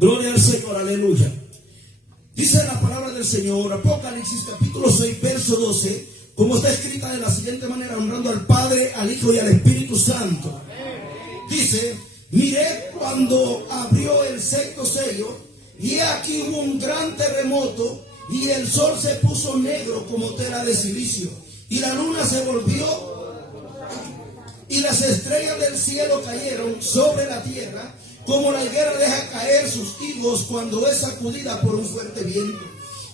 Gloria al Señor, aleluya. Dice la palabra del Señor, Apocalipsis capítulo 6, verso 12, como está escrita de la siguiente manera, honrando al Padre, al Hijo y al Espíritu Santo. Dice: miré cuando abrió el sexto sello, y aquí hubo un gran terremoto, y el sol se puso negro como tela de silicio, y la luna se volvió, y las estrellas del cielo cayeron sobre la tierra, como la higuera deja caer sus higos cuando es sacudida por un fuerte viento.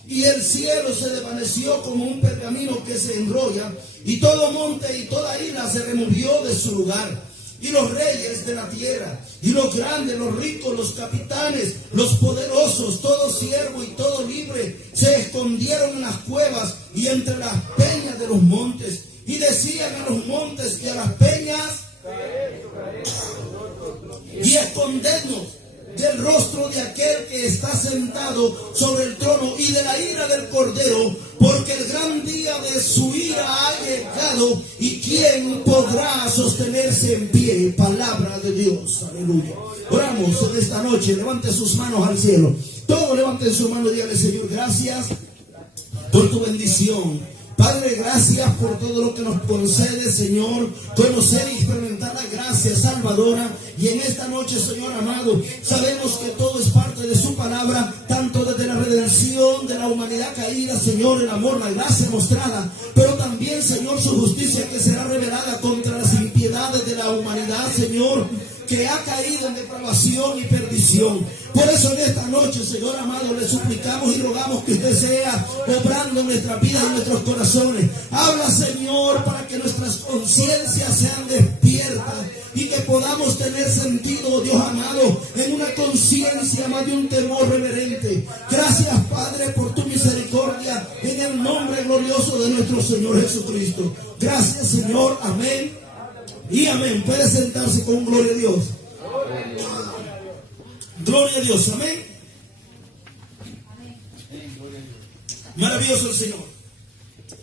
Y el cielo se desvaneció como un pergamino que se enrolla, y todo monte y toda isla se removió de su lugar. Y los reyes de la tierra, y los grandes, los ricos, los capitanes, los poderosos, todo siervo y todo libre, se escondieron en las cuevas y entre las peñas de los montes. Y decían a los montes y a las peñas: y escondednos del rostro de aquel que está sentado sobre el trono y de la ira del Cordero, porque el gran día de su ira ha llegado, y quién podrá sostenerse en pie. Palabra de Dios, aleluya. Oramos en esta noche, levante sus manos al cielo. Todos levanten su mano y díganle: Señor, gracias por tu bendición. Padre, gracias por todo lo que nos concede, Señor, conocer y experimentar la gracia salvadora. Y en esta noche, Señor amado, sabemos que todo es parte de su palabra, tanto desde la redención de la humanidad caída, Señor, el amor, la gracia mostrada, pero también, Señor, su justicia que será revelada contra las impiedades de la humanidad, Señor, que ha caído en depravación y perdición. Por eso en esta noche, Señor amado, le suplicamos y rogamos que usted sea obrando en nuestras vidas y en nuestros corazones. Habla, Señor, para que nuestras conciencias sean despiertas y que podamos tener sentido, Dios amado, en una conciencia más de un temor reverente. Gracias, Padre, por tu misericordia, en el nombre glorioso de nuestro Señor Jesucristo. Gracias, Señor. Amén y amén. Puede sentarse con gloria a Dios. Gloria a Dios, amén. Maravilloso el Señor.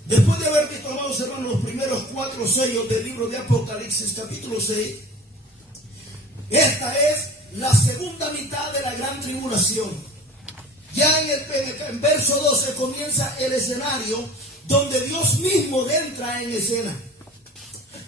Después de haber visto, amados hermanos, los primeros 4 sellos del libro de Apocalipsis capítulo 6, esta es la segunda mitad de la gran tribulación. Ya en verso 12 comienza el escenario donde Dios mismo entra en escena.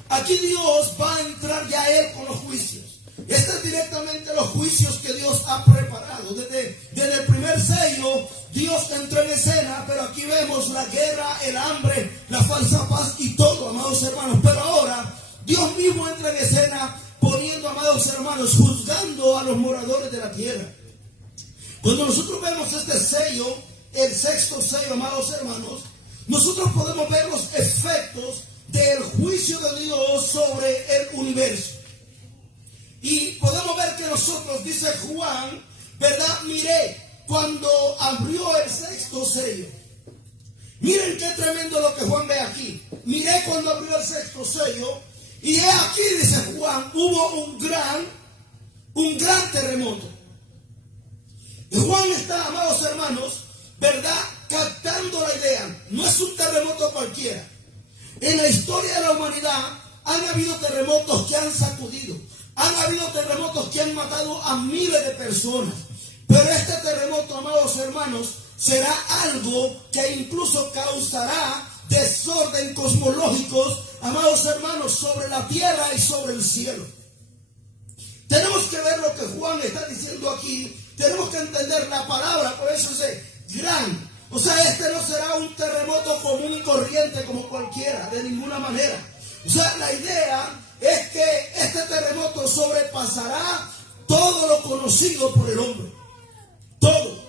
Aquí Dios va a entrar ya Él con los juicios. Estos son directamente los juicios que Dios ha preparado. Desde el primer sello, Dios entró en escena, pero aquí vemos la guerra, el hambre, la falsa paz y todo, amados hermanos. Pero ahora, Dios mismo entra en escena poniendo, amados hermanos, juzgando a los moradores de la tierra. Cuando nosotros vemos este sello, el sexto sello, amados hermanos, nosotros podemos ver los efectos del juicio de Dios sobre el universo. Y podemos ver que nosotros, dice Juan, ¿verdad? Miré cuando abrió el sexto sello. Miren qué tremendo lo que Juan ve aquí. Miré cuando abrió el sexto sello, y he aquí, dice Juan, hubo un gran terremoto. Y Juan está, amados hermanos, ¿verdad? Captando la idea. No es un terremoto cualquiera. En la historia de la humanidad han habido terremotos que han sacudido. Han habido terremotos que han matado a miles de personas. Pero este terremoto, amados hermanos, será algo que incluso causará desorden cosmológicos, amados hermanos, sobre la tierra y sobre el cielo. Tenemos que ver lo que Juan está diciendo aquí. Tenemos que entender la palabra, por eso dice gran. O sea, este no será un terremoto común y corriente como cualquiera, de ninguna manera. O sea, la idea es que este terremoto sobrepasará todo lo conocido por el hombre. Todo.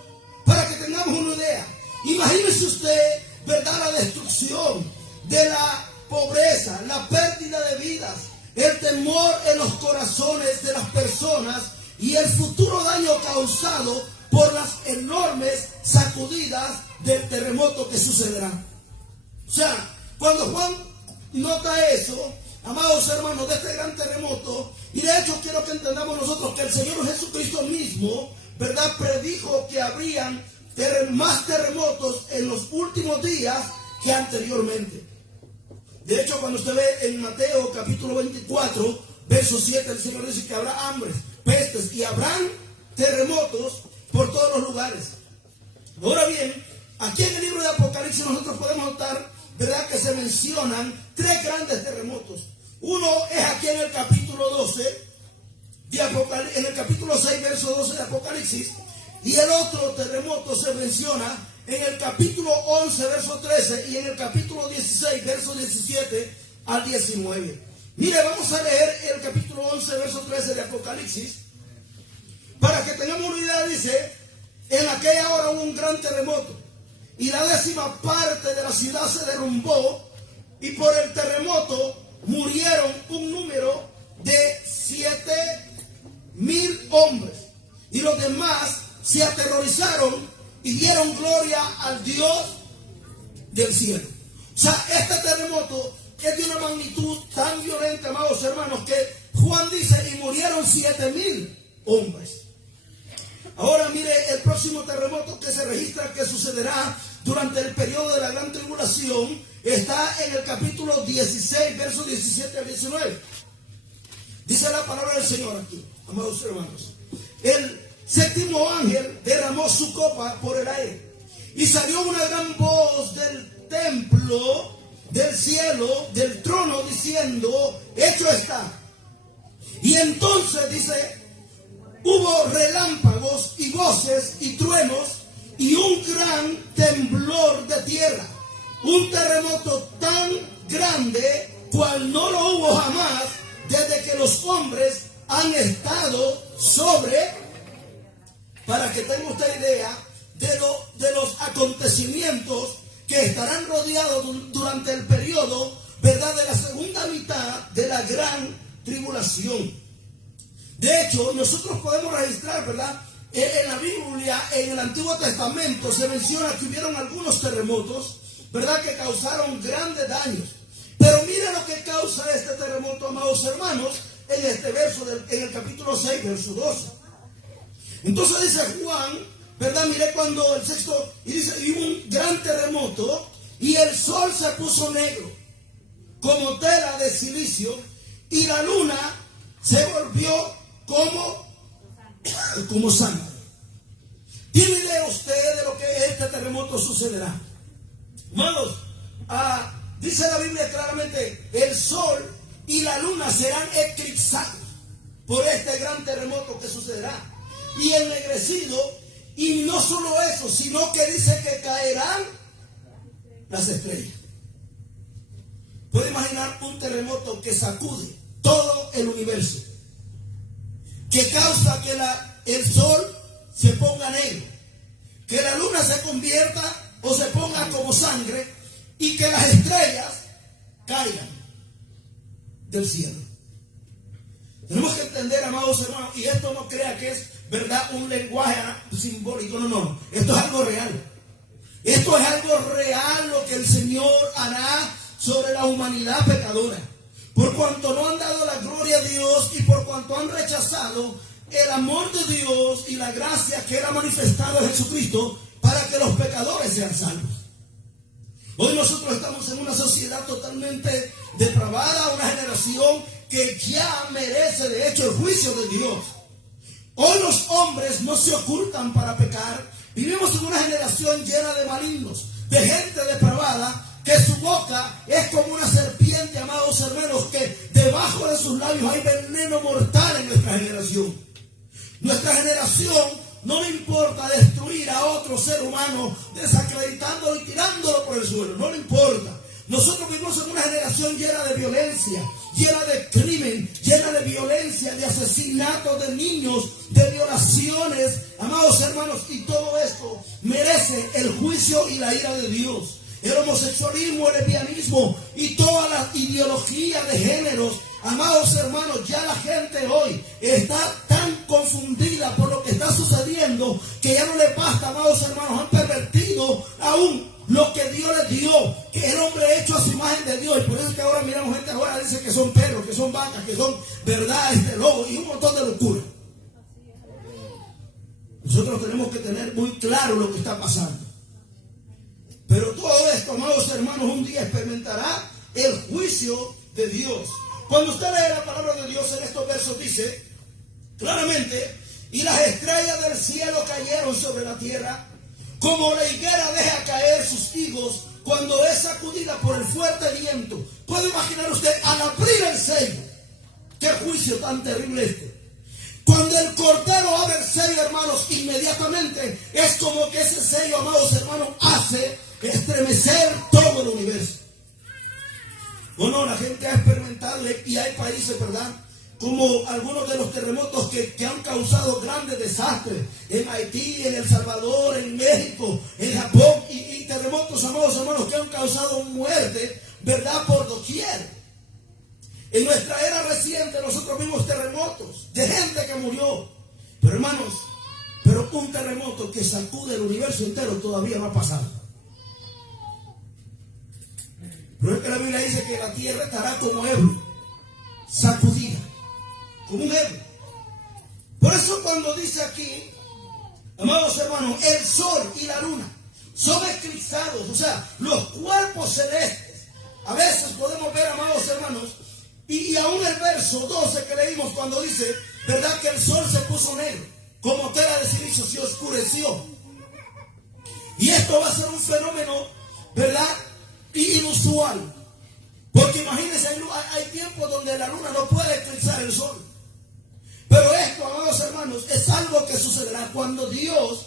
Para que tengamos una idea. Imagínese usted, ¿verdad? La destrucción de la pobreza, la pérdida de vidas, el temor en los corazones de las personas y el futuro daño causado por las enormes sacudidas del terremoto que sucederá. O sea, cuando Juan nota eso, amados hermanos, de este gran terremoto, y de hecho quiero que entendamos nosotros que el Señor Jesucristo mismo, ¿verdad?, predijo que habrían más terremotos en los últimos días que anteriormente. De hecho, cuando usted ve en Mateo capítulo 24, verso 7, el Señor dice que habrá hambres, pestes y habrán terremotos todos los lugares. Ahora bien, aquí en el libro de Apocalipsis nosotros podemos notar, ¿verdad?, que se mencionan 3 grandes terremotos. Uno es aquí en el capítulo 12, en el capítulo 6, verso 12 de Apocalipsis, y el otro terremoto se menciona en el capítulo 11, verso 13, y en el capítulo 16, verso 17 al 19. Mire, vamos a leer el capítulo 11, verso 13 de Apocalipsis, para que tengamos una idea. Dice: en aquella hora hubo un gran terremoto, y la 10ª parte de la ciudad se derrumbó, y por el terremoto murieron un número de 7,000 hombres, y los demás se aterrorizaron y dieron gloria al Dios del cielo. O sea, este terremoto es de una magnitud tan violenta, amados hermanos, que Juan dice: y murieron 7,000 hombres. Ahora mire, el próximo terremoto que se registra que sucederá durante el periodo de la gran tribulación está en el capítulo 16, versos 17 al 19. Dice la palabra del Señor aquí, amados hermanos: el 7º ángel derramó su copa por el aire, y salió una gran voz del templo, del cielo, del trono, diciendo: hecho está. Y entonces dice: hubo relámpagos y voces y truenos y un gran temblor de tierra, un terremoto tan grande cual no lo hubo jamás desde que los hombres han estado sobre, para que tenga usted idea de los acontecimientos que estarán rodeados durante el periodo, ¿verdad?, de la segunda mitad de la gran tribulación. De hecho, nosotros podemos registrar, ¿verdad?, en la Biblia, en el Antiguo Testamento, se menciona que hubieron algunos terremotos, ¿verdad?, que causaron grandes daños. Pero mira lo que causa este terremoto, amados hermanos, en este verso, en el capítulo 6, verso 12. Entonces dice Juan, ¿verdad?, mire cuando el sexto, y dice: y hubo un gran terremoto, y el sol se puso negro, como tela de silicio, y la luna se volvió como sangre. ¿Tiene idea usted de lo que este terremoto sucederá? Hermanos, dice la Biblia claramente: el sol y la luna serán eclipsados por este gran terremoto que sucederá, y ennegrecido. Y no solo eso, sino que dice que caerán las estrellas. Puede imaginar un terremoto que sacude todo el universo, que causa que el sol se ponga negro, que la luna se convierta o se ponga como sangre, y que las estrellas caigan del cielo. Tenemos que entender, amados hermanos, y esto no crea que es, ¿verdad?, un lenguaje simbólico. No, esto es algo real. Esto es algo real lo que el Señor hará sobre la humanidad pecadora. Por cuanto no han dado la gloria a Dios, y por cuanto han rechazado el amor de Dios y la gracia que Él ha manifestado en Jesucristo para que los pecadores sean salvos. Hoy nosotros estamos en una sociedad totalmente depravada, una generación que ya merece de hecho el juicio de Dios. Hoy los hombres no se ocultan para pecar. Vivimos en una generación llena de malignos, de gente depravada, que su boca es como una serpiente, amados hermanos, que debajo de sus labios hay veneno mortal en nuestra generación. Nuestra generación no le importa destruir a otro ser humano, desacreditándolo y tirándolo por el suelo, no le importa. Nosotros vivimos en una generación llena de violencia, llena de crimen, llena de violencia, de asesinatos de niños, de violaciones, amados hermanos, y todo esto merece el juicio y la ira de Dios. El homosexualismo, el lesbianismo y toda la ideología de géneros, amados hermanos, ya la gente hoy está tan confundida por lo que está sucediendo que ya no le basta, amados hermanos, han pervertido aún lo que Dios les dio, que es el hombre hecho a su imagen de Dios. Y por eso es que ahora miramos gente ahora dice que son perros, que son vacas, que son, ¿verdad?, lobos y un montón de locura. Nosotros tenemos que tener muy claro lo que está pasando. Pero todo esto, amados hermanos, un día experimentará el juicio de Dios. Cuando usted lee la palabra de Dios en estos versos, dice claramente y las estrellas del cielo cayeron sobre la tierra, como la higuera deja caer sus higos cuando es sacudida por el fuerte viento. ¿Puede imaginar usted al abrir el sello? ¡Qué juicio tan terrible este! Cuando el Cordero abre el sello, hermanos, inmediatamente es como que ese sello, amados hermanos, hace estremecer todo el universo. Bueno, la gente ha experimentado y hay países, ¿verdad?, como algunos de los terremotos que han causado grandes desastres en Haití, en El Salvador, en México, en Japón, y terremotos, amados hermanos, que han causado muerte, ¿verdad?, por doquier. En nuestra era reciente nosotros vimos terremotos de gente que murió. Pero hermanos, un terremoto que sacude el universo entero todavía no ha pasado. Pero es que la Biblia dice que la tierra estará como ebrio, sacudida, como un ebrio. Por eso cuando dice aquí, amados hermanos, el sol y la luna son eclipsados, o sea, los cuerpos celestes. A veces podemos ver, amados hermanos, y aún el verso 12 que leímos cuando dice, ¿verdad?, que el sol se puso negro, como tela de silicio, se oscureció. Y esto va a ser un fenómeno, ¿verdad?, inusual. Porque imagínense, hay tiempos donde la luna no puede eclipsar el sol. Pero esto, amados hermanos, es algo que sucederá cuando Dios,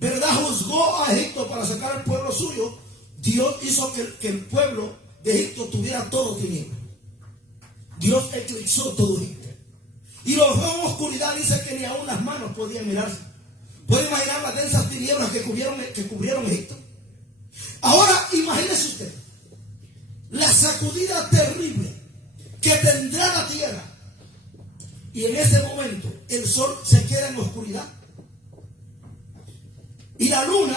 ¿verdad?, juzgó a Egipto para sacar al pueblo suyo. Dios hizo que el pueblo de Egipto tuviera todo tinieblas. Dios eclipsó todo Egipto. Y los vio en oscuridad, dice que ni aún las manos podían mirarse. ¿Puede imaginar las densas tinieblas que cubrieron Egipto? Ahora imagínese usted la sacudida terrible que tendrá la tierra. Y en ese momento el sol se queda en oscuridad. Y la luna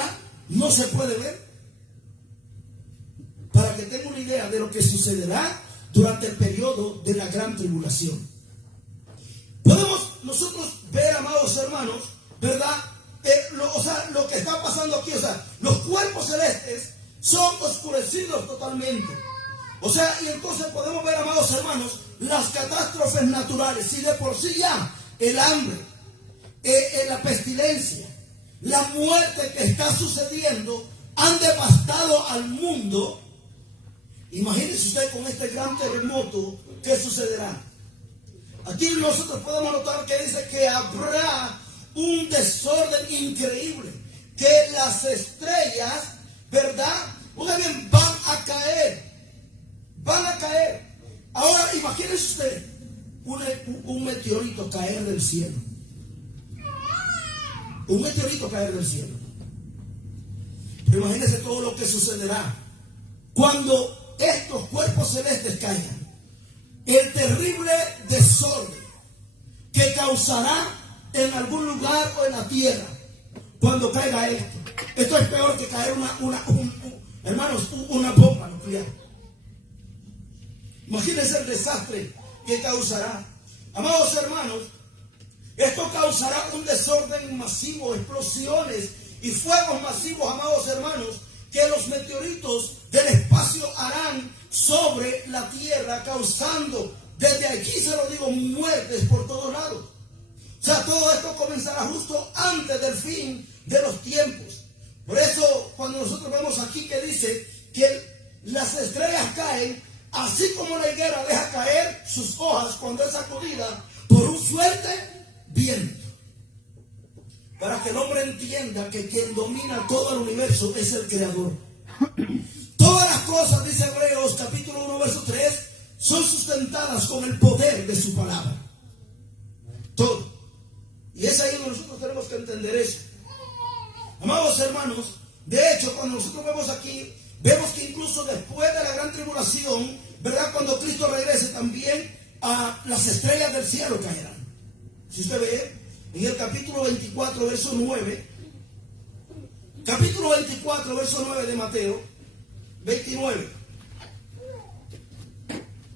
no se puede ver. Para que tenga una idea de lo que sucederá durante el periodo de la gran tribulación. Podemos nosotros ver, amados hermanos, ¿verdad?, lo que está pasando aquí. O sea, los cuerpos celestes son oscurecidos totalmente. O sea, y entonces podemos ver, amados hermanos, las catástrofes naturales. Si de por sí ya el hambre, la pestilencia, la muerte que está sucediendo han devastado al mundo, imagínese usted con este gran terremoto, ¿qué sucederá? Aquí nosotros podemos notar que dice que habrá un desorden increíble, que las estrellas, ¿verdad?, oigan bien, van a caer. Ahora imagínese usted un meteorito caer del cielo. Un meteorito caer del cielo. Pero imagínese todo lo que sucederá cuando estos cuerpos celestes caigan. El terrible desorden que causará en algún lugar o en la tierra cuando caiga esto. Esto es peor que caer una bomba nuclear. Imagínense el desastre que causará. Amados hermanos, esto causará un desorden masivo, explosiones y fuegos masivos, amados hermanos, que los meteoritos del espacio harán sobre la tierra, causando, desde aquí se lo digo, muertes por todos lados. O sea, todo esto comenzará justo antes del fin de los tiempos. Por eso, cuando nosotros vemos aquí que dice que las estrellas caen, así como la higuera deja caer sus hojas cuando es sacudida por un fuerte viento. Para que el hombre entienda que quien domina todo el universo es el Creador. Todas las cosas, dice Hebreos capítulo 1, verso 3, son sustentadas con el poder de su palabra. Todo. Y es ahí donde nosotros tenemos que entender eso. Amados hermanos, de hecho, cuando nosotros vemos aquí, vemos que incluso después de la gran tribulación, ¿verdad?, cuando Cristo regrese, también a las estrellas del cielo caerán. Si usted ve, en el capítulo 24, verso 9, capítulo 24, verso 9 de Mateo, 29.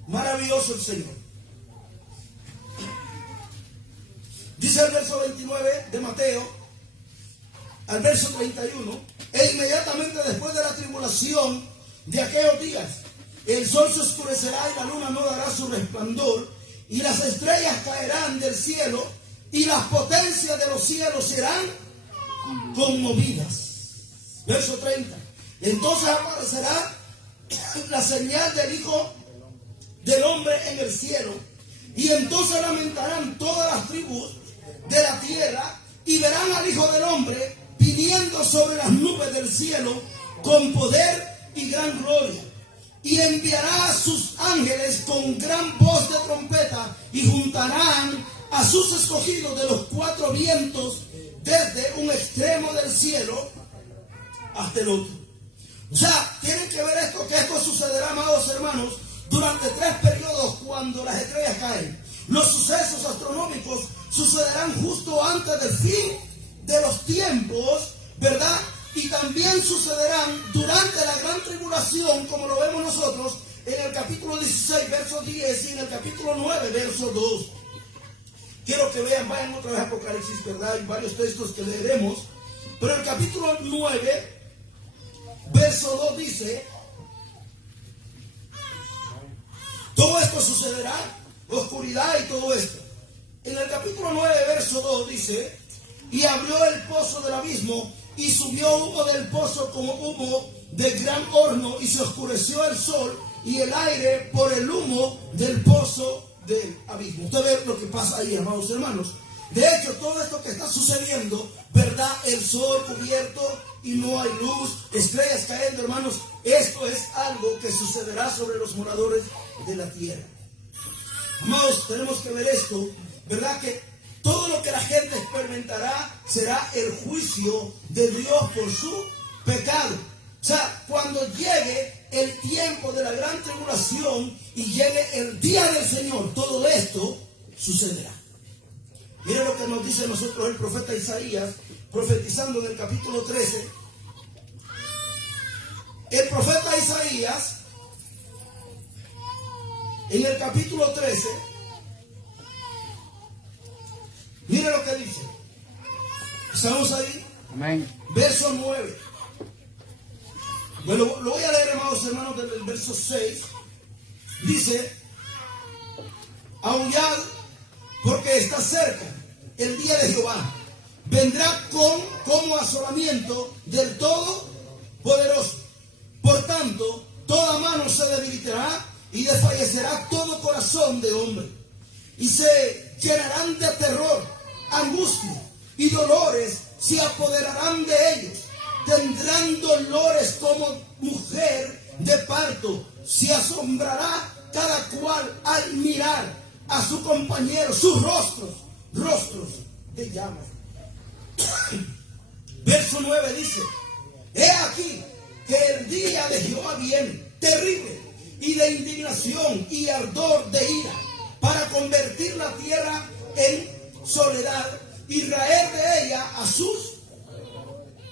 Maravilloso el Señor. Dice el verso 29 de Mateo, al verso 31, e inmediatamente después de la tribulación de aquellos días, el sol se oscurecerá y la luna no dará su resplandor, y las estrellas caerán del cielo, y las potencias de los cielos serán conmovidas. Verso 30. Entonces aparecerá la señal del Hijo del Hombre en el cielo, y entonces lamentarán todas las tribus de la tierra y verán al Hijo del Hombre viniendo sobre las nubes del cielo con poder y gran gloria. Y enviará a sus ángeles con gran voz de trompeta y juntarán a sus escogidos de los cuatro vientos desde un extremo del cielo hasta el otro. O sea, tienen que ver esto, que esto sucederá, amados hermanos, durante 3 periodos cuando las estrellas caen. Los sucesos astronómicos sucederán justo antes del fin de los tiempos, ¿verdad? Y también sucederán durante la gran tribulación, como lo vemos nosotros en el capítulo 16, verso 10, y en el capítulo 9, verso 2. Quiero que vean, vayan otra vez a Apocalipsis, ¿verdad? Hay varios textos que leeremos, pero el capítulo 9, verso 2 dice: todo esto sucederá, oscuridad y todo esto. En el capítulo 9, verso 2 dice: y abrió el pozo del abismo, y subió humo del pozo como humo de gran horno, y se oscureció el sol y el aire por el humo del pozo del abismo. Usted ve lo que pasa ahí, amados hermanos. De hecho, todo esto que está sucediendo, ¿verdad? El sol cubierto y no hay luz, estrellas cayendo, hermanos. Esto es algo que sucederá sobre los moradores de la tierra. Amados, tenemos que ver esto, ¿verdad? Que todo lo que la gente experimentará será el juicio de Dios por su pecado. O sea, cuando llegue el tiempo de la gran tribulación y llegue el día del Señor, todo esto sucederá. Miren lo que nos dice nosotros el profeta Isaías, profetizando en el capítulo 13. El profeta Isaías, en el capítulo 13, mire lo que dice. ¿Estamos ahí? Amén. Verso 9. Bueno, lo voy a leer, amados hermanos, desde el verso 6. Dice: aullad, porque está cerca el día de Jehová. Vendrá como asolamiento del Todopoderoso. Por tanto, toda mano se debilitará y desfallecerá todo corazón de hombre. Y se llenarán de terror, angustia y dolores se apoderarán de ellos. Tendrán dolores como mujer de parto. Se asombrará cada cual al mirar a su compañero, sus rostros de llamas. Verso 9 dice: he aquí que el día de Jehová viene, terrible, y de indignación y ardor de ira, para convertir la tierra en soledad y raer de ella a sus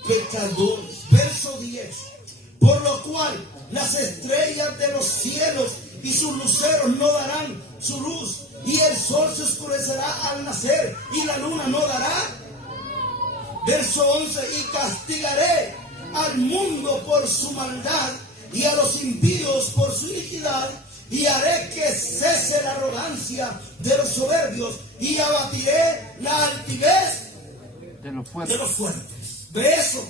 pecadores. Verso 10: por lo cual las estrellas de los cielos y sus luceros no darán su luz, y el sol se oscurecerá al nacer, y la luna no dará. Verso 11: y castigaré al mundo por su maldad, y a los impíos por su iniquidad, y haré que cese la arrogancia de los soberbios, y abatiré la altivez de los fuertes. Ve eso,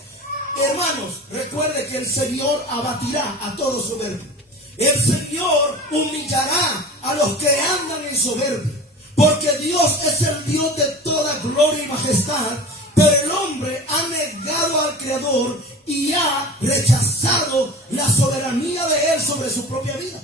hermanos. Recuerde que el Señor abatirá a todo soberbio. El Señor humillará a los que andan en soberbia, porque Dios es el Dios de toda gloria y majestad. Pero el hombre ha negado al Creador y ha rechazado la soberanía de Él sobre su propia vida.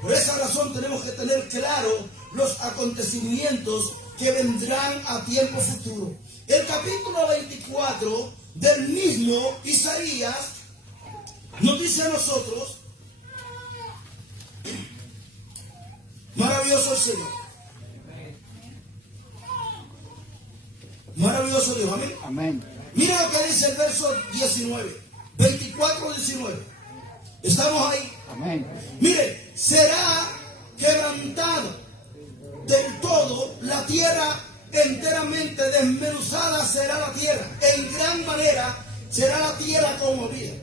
Por esa razón tenemos que tener claro los acontecimientos que vendrán a tiempo futuro. El capítulo 24 del mismo Isaías nos dice a nosotros: maravilloso el Señor. Maravilloso Dios, amén. Amén. Mira lo que dice el verso 19, 24, 19. Estamos ahí. Amén. Mire, será quebrantado del todo la tierra, enteramente desmenuzada será la tierra. En gran manera será la tierra conmovida.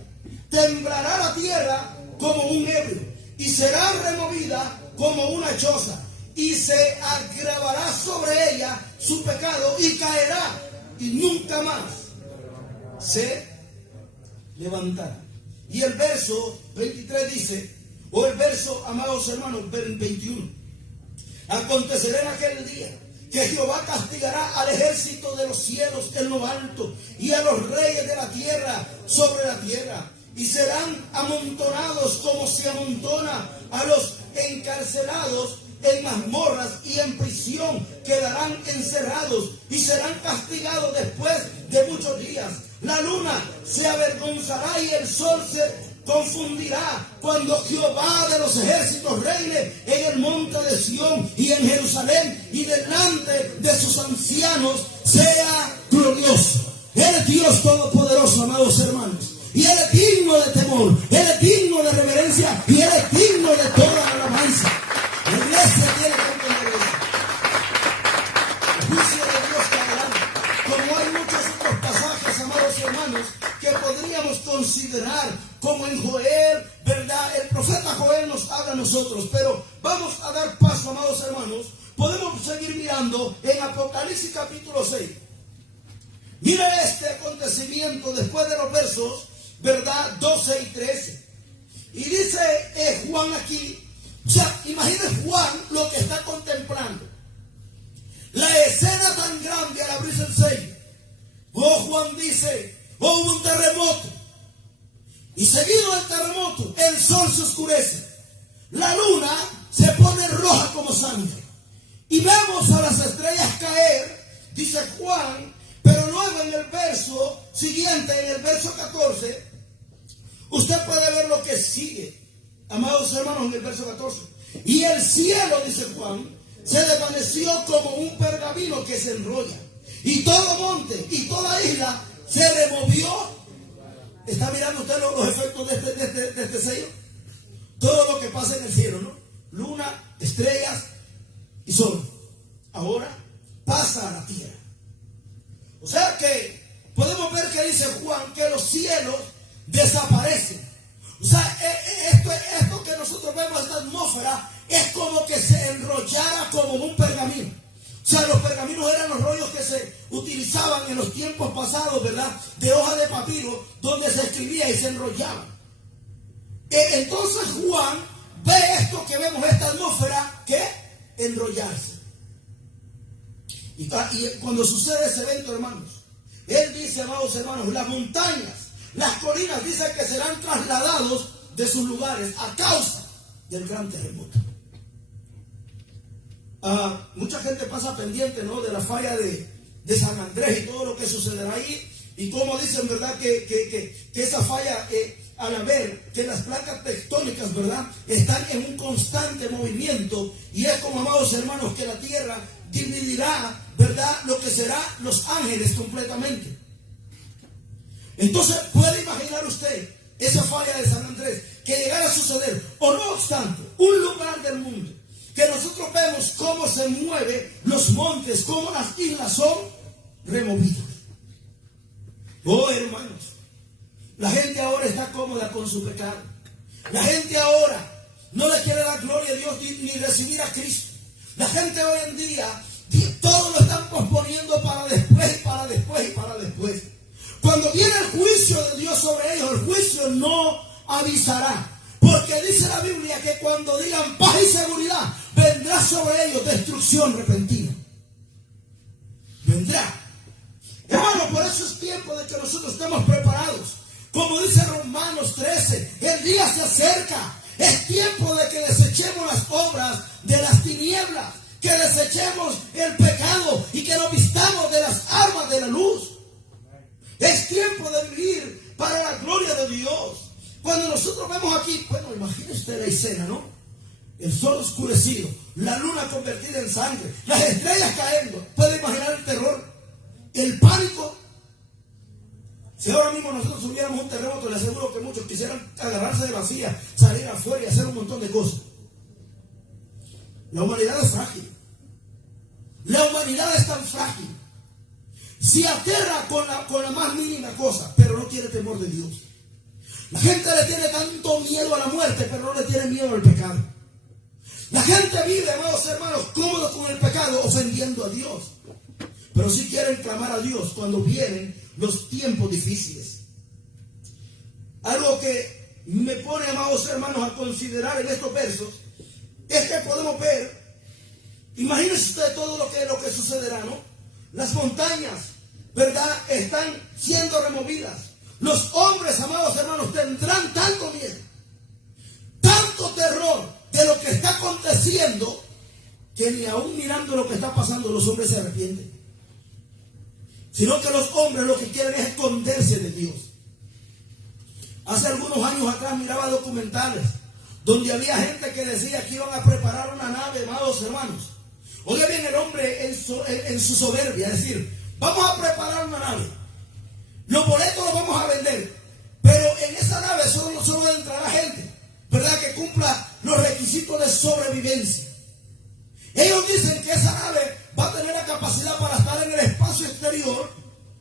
Temblará la tierra como un ebrio, y será removida como una choza, y se agravará sobre ella su pecado y caerá y nunca más se levantará. Y el verso 23 dice, o el verso, amados hermanos, 21. Acontecerá en aquel día que Jehová castigará al ejército de los cielos en lo alto y a los reyes de la tierra sobre la tierra. Y serán amontonados como se amontona a los encarcelados en mazmorras, y en prisión quedarán encerrados y serán castigados después de muchos días. La luna se avergonzará y el sol se confundirá cuando Jehová de los ejércitos reine en el monte de Sión y en Jerusalén, y delante de sus ancianos sea glorioso. Él es Dios todopoderoso, amados hermanos, y Él es digno de temor, Él es digno de reverencia, y Él es digno de toda alabanza. La iglesia tiene que entender eso. El juicio de Dios caerá. Como hay muchos otros pasajes, amados hermanos, que podríamos considerar, como en Joel, ¿verdad? El profeta Joel nos habla a nosotros, pero vamos a dar paso, amados hermanos. Podemos seguir mirando en Apocalipsis capítulo 6. Mira este acontecimiento después de los versos, ¿verdad? 12 y 13. Y dice Juan aquí, o sea, imagínese Juan lo que está contemplando. La escena tan grande al abrirse el sello. Oh, Juan dice, oh, hubo un terremoto. Y seguido del terremoto, el sol se oscurece. La luna se pone roja como sangre. Y vemos a las estrellas caer, dice Juan, pero luego en el verso siguiente, en el verso 14, usted puede ver lo que sigue. Amados hermanos, en el verso 14. Y el cielo, dice Juan, se desvaneció como un pergamino que se enrolla. Y todo monte y toda isla se removió. ¿Está mirando usted los efectos de este sello? Todo lo que pasa en el cielo, ¿no? Luna, estrellas y sol. Ahora pasa a la tierra. O sea que podemos ver que dice Juan que los cielos desaparecen. O sea, esto que nosotros vemos, esta atmósfera, es como que se enrollara como un pergamino. O sea, los pergaminos eran los rollos que se utilizaban en los tiempos pasados, ¿verdad? De hoja de papiro, donde se escribía y se enrollaba. Entonces Juan ve esto que vemos, esta atmósfera, que enrollarse. Y cuando sucede ese evento, hermanos, él dice, amados hermanos, las montañas, las colinas, dicen que serán trasladados de sus lugares a causa del gran terremoto. Mucha gente pasa pendiente, ¿no?, de la falla de San Andrés y todo lo que sucederá ahí. Y como dicen, ¿verdad?, que esa falla, al ver que las placas tectónicas, ¿verdad?, están en un constante movimiento. Y es como, amados hermanos, que la tierra dividirá, ¿verdad?, lo que será Los Ángeles completamente. Entonces, ¿puede imaginar usted esa falla de San Andrés que llegara a suceder? O no obstante, un lugar del mundo que nosotros vemos cómo se mueven los montes, cómo las islas son removidas. Oh, hermanos, la gente ahora está cómoda con su pecado. La gente ahora no le quiere dar gloria a Dios ni recibir a Cristo. La gente hoy en día, todo lo están posponiendo para después, para después y para después. Cuando viene el juicio de Dios sobre ellos, el juicio no avisará. Porque dice la Biblia que cuando digan paz y seguridad, vendrá sobre ellos destrucción repentina. Vendrá. Hermano, por eso es tiempo de que nosotros estemos preparados. Como dice Romanos 13, el día se acerca. Es tiempo de que desechemos las obras de las tinieblas, que desechemos el pecado y que nos vistamos de las armas de la luz. Es tiempo de vivir para la gloria de Dios. Cuando nosotros vemos aquí, bueno, imagínese usted la escena, ¿no? El sol oscurecido, la luna convertida en sangre, las estrellas cayendo. ¿Puede imaginar el terror? El pánico. Si ahora mismo nosotros tuviéramos un terremoto, le aseguro que muchos quisieran agarrarse de la silla, salir afuera y hacer un montón de cosas. La humanidad es frágil. La humanidad es tan frágil. Se aterra con la más mínima cosa, pero no tiene temor de Dios. La gente le tiene tanto miedo a la muerte, pero no le tiene miedo al pecado. La gente vive, amados hermanos, cómodos con el pecado, ofendiendo a Dios. pero sí quieren clamar a Dios cuando vienen los tiempos difíciles. Algo que me pone, amados hermanos, a considerar en estos versos es que podemos ver, imagínense ustedes todo lo que sucederá, ¿no? Las montañas, ¿verdad?, están siendo removidas. Los hombres, amados hermanos, tendrán tanto miedo, tanto terror de lo que está aconteciendo, que ni aún mirando lo que está pasando los hombres se arrepienten. Sino que los hombres lo que quieren es esconderse de Dios. Hace algunos años atrás miraba documentales donde había gente que decía que iban a preparar una nave, amados hermanos. Oiga bien, el hombre en su soberbia, es decir, vamos a preparar una nave, los boletos los vamos a vender, pero en esa nave solo entrará gente, ¿verdad?, que cumpla los requisitos de sobrevivencia. Ellos dicen que esa nave va a tener la capacidad para estar en el espacio exterior,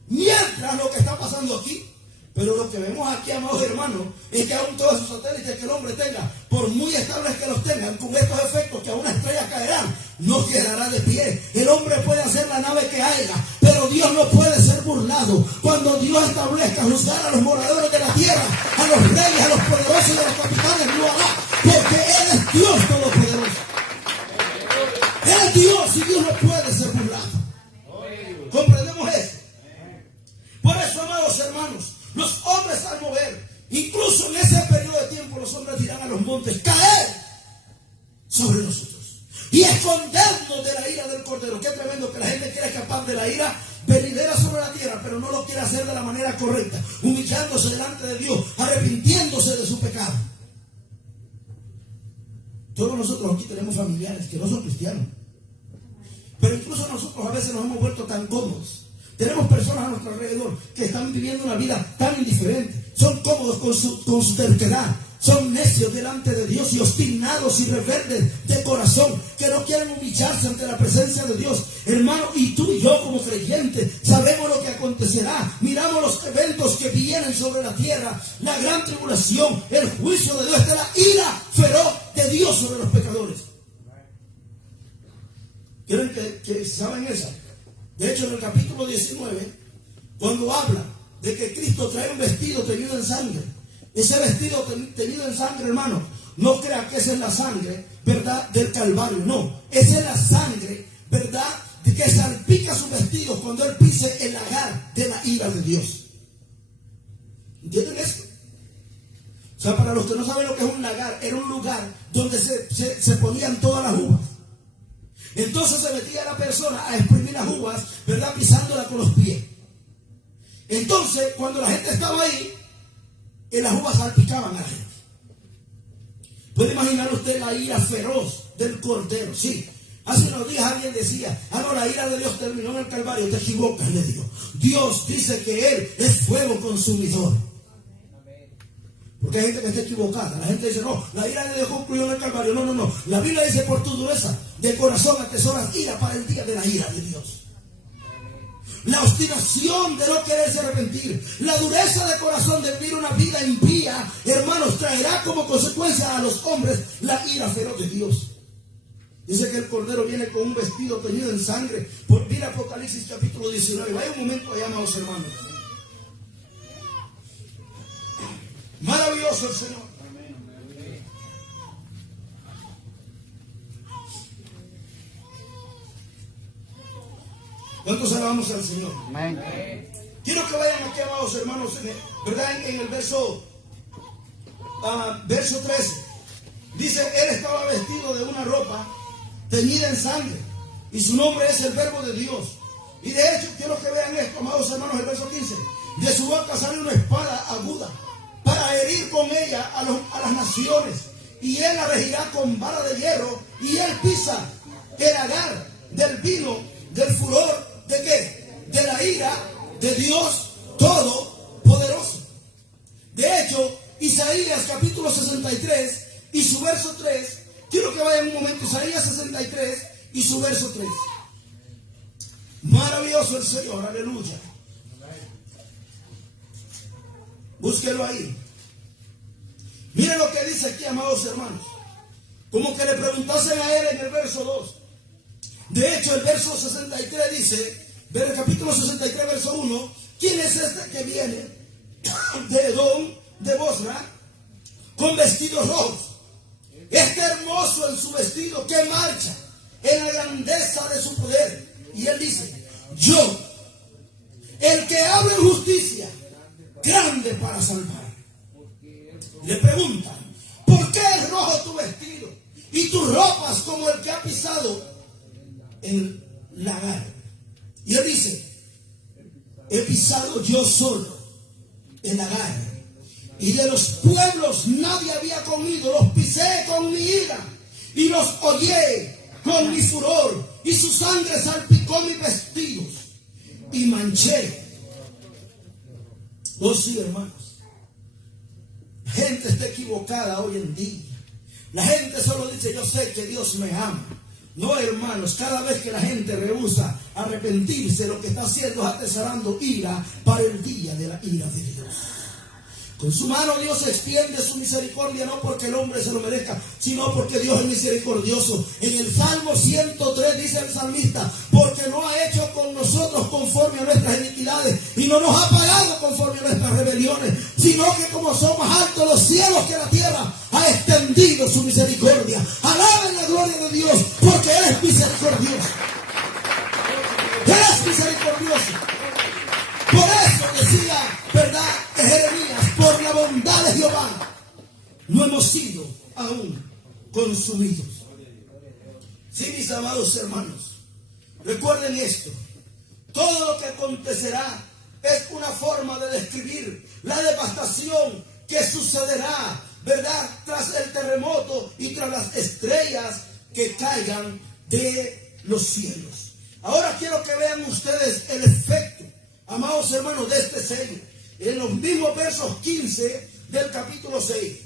mientras lo que está pasando aquí. Pero lo que vemos aquí, amados hermanos, es que aún todos esos satélites que el hombre tenga, por muy estables que los tengan, con estos efectos que a una estrella caerán, no quedará de pie. El hombre puede hacer la nave que haya, pero Dios no puede ser burlado. Cuando Dios establezca juzgar a los moradores de la tierra, a los reyes, a los poderosos y a los capitanes, lo hará, porque Él es Dios todopoderoso. Él es Dios y Dios no puede ser burlado. ¿Comprendemos eso? Por eso, amados hermanos, los hombres al mover, incluso en ese periodo de tiempo, los hombres irán a los montes, caer sobre nosotros y escondernos de la ira del Cordero. Qué tremendo que la gente quiera escapar de la ira venidera sobre la tierra, pero no lo quiere hacer de la manera correcta, humillándose delante de Dios, arrepintiéndose de su pecado. Todos nosotros aquí tenemos familiares que no son cristianos, pero incluso nosotros a veces nos hemos vuelto tan cómodos. Tenemos personas a nuestro alrededor que están viviendo una vida tan indiferente, son cómodos con su terquedad, son necios delante de Dios y obstinados y rebeldes de corazón, que no quieren humillarse ante la presencia de Dios. Hermano, y tú y yo como creyentes sabemos lo que acontecerá. Miramos los eventos que vienen sobre la tierra, la gran tribulación, el juicio de Dios, esta es la ira feroz de Dios sobre los pecadores. ¿Quieren que saben eso? De hecho, en el capítulo 19, cuando habla de que Cristo trae un vestido teñido en sangre, ese vestido teñido en sangre, hermano, no crea que esa es la sangre, ¿verdad?, del Calvario. No, esa es la sangre, ¿verdad?, de que salpica sus vestidos cuando Él pise el lagar de la ira de Dios. ¿Entienden esto? O sea, para los que no saben lo que es un lagar, era un lugar donde se ponían todas las uvas. Entonces se metía la persona a exprimir las uvas, ¿verdad?, pisándola con los pies. Entonces, cuando la gente estaba ahí, las uvas salpicaban a la gente. ¿Puede imaginar usted la ira feroz del Cordero? Sí. Hace unos días alguien decía, no, la ira de Dios terminó en el Calvario. Te equivocas, le digo. Dios dice que Él es fuego consumidor. Porque hay gente que está equivocada. La gente dice, no, la ira de Dios concluyó en el Calvario. No, no, no. La Biblia dice, por tu dureza de corazón atesoras ira para el día de la ira de Dios. La obstinación de no quererse arrepentir, la dureza de corazón de vivir una vida impía, hermanos, traerá como consecuencia a los hombres la ira feroz de Dios. Dice que el Cordero viene con un vestido teñido en sangre. Por mira Apocalipsis capítulo 19. Vaya un momento allá, amados hermanos. Maravilloso el Señor. ¿Cuántos alabamos al Señor? Amén. Quiero que vayan aquí, amados hermanos, ¿verdad? En el verso 13. Dice, Él estaba vestido de una ropa teñida en sangre, y su nombre es el Verbo de Dios. Y de hecho, quiero que vean esto, amados hermanos, el verso 15. De su boca sale una espada aguda, para herir con ella a las naciones, y Él la regirá con vara de hierro, y Él pisa el lagar del vino, del furor, ¿de qué? De la ira de Dios Todopoderoso. De hecho, Isaías capítulo 63 y su verso 3, quiero que vayan un momento, Isaías 63 y su verso 3. Maravilloso el Señor, aleluya. Búsquelo ahí. Miren lo que dice aquí, amados hermanos. Como que le preguntasen a Él en el verso 2. De hecho, el verso 63 dice, Del capítulo 63, verso 1, ¿quién es este que viene de Edom, de Bosra, con vestidos rojos? Este hermoso en su vestido que marcha en la grandeza de su poder. Y él dice, yo, el que habla en justicia, grande para salvar. Le preguntan, ¿por qué es rojo tu vestido y tus ropas como el que ha pisado el lagar? Y él dice, he pisado yo solo el lagar, y de los pueblos nadie había comido. Los pisé con mi ira y los hollé con mi furor, y su sangre salpicó mis vestidos y manché. Oh sí, hermanos, la gente está equivocada hoy en día. La gente solo dice, yo sé que Dios me ama. No, hermanos, cada vez que la gente rehúsa arrepentirse, lo que está haciendo es atesorando ira para el día de la ira de Dios. Con su mano Dios extiende su misericordia, no porque el hombre se lo merezca, sino porque Dios es misericordioso. En el Salmo 103 dice el salmista, porque no ha hecho con nosotros conforme a nuestras iniquidades, y no nos ha pagado conforme a nuestras rebeliones, sino que como son más altos los cielos que la tierra, ha extendido su misericordia. Alaben la gloria de Dios, porque Él es misericordioso. Él es misericordioso. Por eso decía, ¿verdad?, Jeremías, por la bondad de Jehová no hemos sido aún consumidos. Sí, mis amados hermanos, recuerden esto: todo lo que acontecerá es una forma de describir la devastación que sucederá, ¿verdad?, tras el terremoto y tras las estrellas que caigan de los cielos. Ahora quiero que vean ustedes el efecto, amados hermanos, de este sello. En los mismos versos 15 del capítulo 6.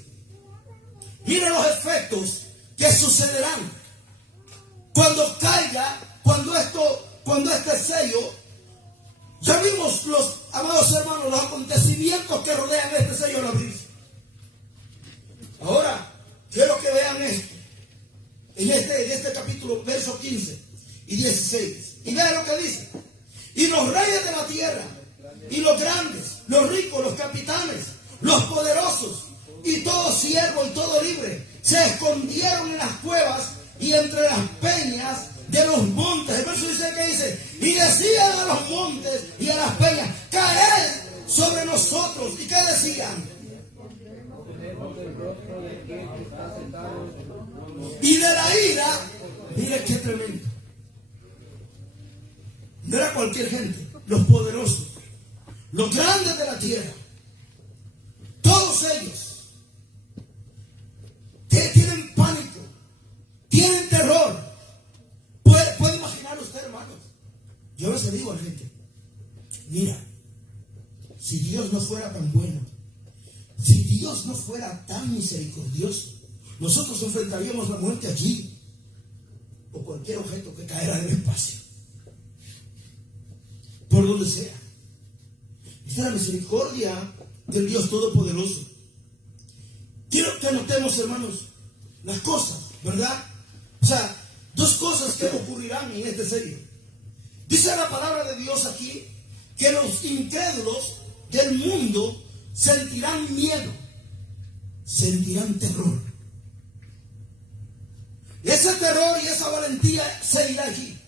Miren los efectos que sucederán cuando caiga, cuando este sello. Ya vimos, los amados hermanos, los acontecimientos que rodean este sello al abrirse. Ahora quiero que vean esto en este capítulo, versos 15 y 16. Y vean lo que dice: y los reyes de la tierra, y los grandes, los ricos, los capitanes, los poderosos, y todo siervo y todo libre, se escondieron en las cuevas y entre las peñas de los montes. El verso dice que dice, y decían a los montes y a las peñas, caed sobre nosotros. ¿Y qué decían? Y de la ira, mire qué tremendo. No era cualquier gente, los poderosos, los grandes de la tierra, todos ellos tienen pánico, tienen terror. ¿Puede imaginar usted, hermanos? Yo a veces digo a la gente, mira, si Dios no fuera tan bueno, si Dios no fuera tan misericordioso, nosotros enfrentaríamos la muerte allí, o cualquier objeto que caerá del espacio, por donde sea. Esta es la misericordia del Dios Todopoderoso. Quiero que notemos, hermanos, las cosas, ¿verdad? O sea, dos cosas que ocurrirán en este sello. Dice la palabra de Dios aquí que los incrédulos del mundo sentirán miedo, sentirán terror. Y ese terror y esa valentía se irá aquí.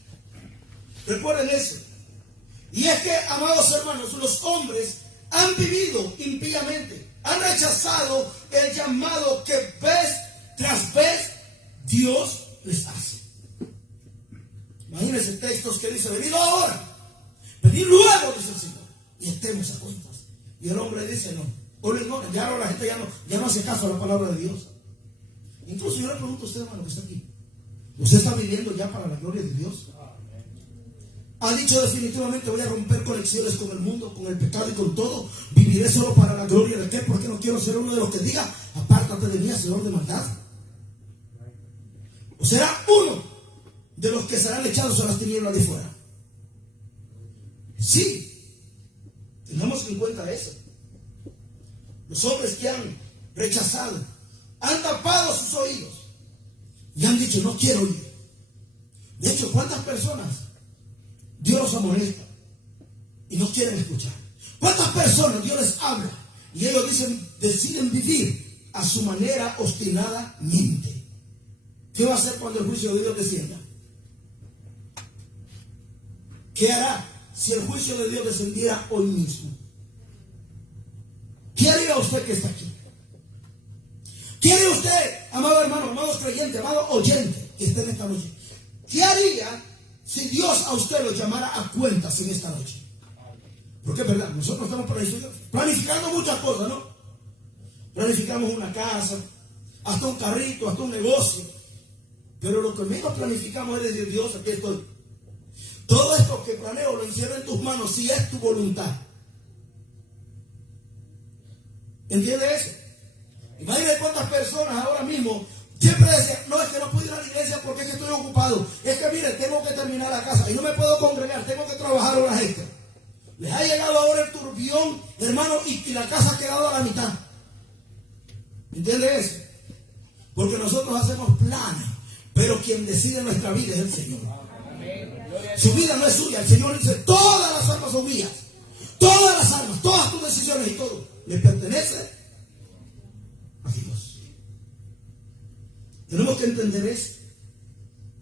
Recuerden eso. Y es que, amados hermanos, los hombres han vivido impíamente, han rechazado el llamado que vez tras vez Dios les hace. Imagínense textos que dice, venid ahora, venid luego, dice el Señor, y estemos a cuentas. Y el hombre dice, no, o lo ignora. Ya ahora la gente ya no hace caso a la palabra de Dios. Incluso yo le pregunto a usted, hermano, que está aquí, ¿usted está viviendo ya para la gloria de Dios? Ha dicho definitivamente, voy a romper conexiones con el mundo, con el pecado y con todo. Viviré solo para la gloria de qué, porque no quiero ser uno de los que diga, apártate de mí, hacedor de maldad. O será uno de los que serán echados a las tinieblas de fuera. Sí, tengamos en cuenta eso. Los hombres que han rechazado, han tapado sus oídos y han dicho, no quiero oír. De hecho, ¿cuántas personas Dios los amonesta? y no quieren escuchar? ¿Cuántas personas Dios les habla y ellos deciden vivir a su manera obstinadamente? ¿Qué va a hacer cuando el juicio de Dios descienda? ¿Qué hará si el juicio de Dios descendiera hoy mismo? ¿Qué haría usted que está aquí? ¿Qué haría usted, amado hermano, amado creyente, amado oyente que está en esta noche? ¿Qué haría si Dios a usted lo llamara a cuentas en esta noche? Porque es verdad, nosotros estamos planificando muchas cosas, ¿no? Planificamos una casa, hasta un carrito, hasta un negocio. Pero lo que menos planificamos es decir: Dios, aquí estoy. Todo esto que planeo lo encierro en tus manos si es tu voluntad. ¿Entiende eso? Imagínate cuántas personas ahora mismo siempre decían: no, es que no puedo ir a la iglesia porque es que estoy ocupado. Es que mire, tengo que terminar la casa y no me puedo congregar, tengo que trabajar horas extras. Les ha llegado ahora el turbión, hermano, y la casa ha quedado a la mitad. ¿Entiende eso? Porque nosotros hacemos planes, pero quien decide nuestra vida es el Señor. Su vida no es suya. El Señor dice: todas las almas son mías. Todas las almas, todas tus decisiones y todo le pertenece a Dios. Tenemos que entender eso.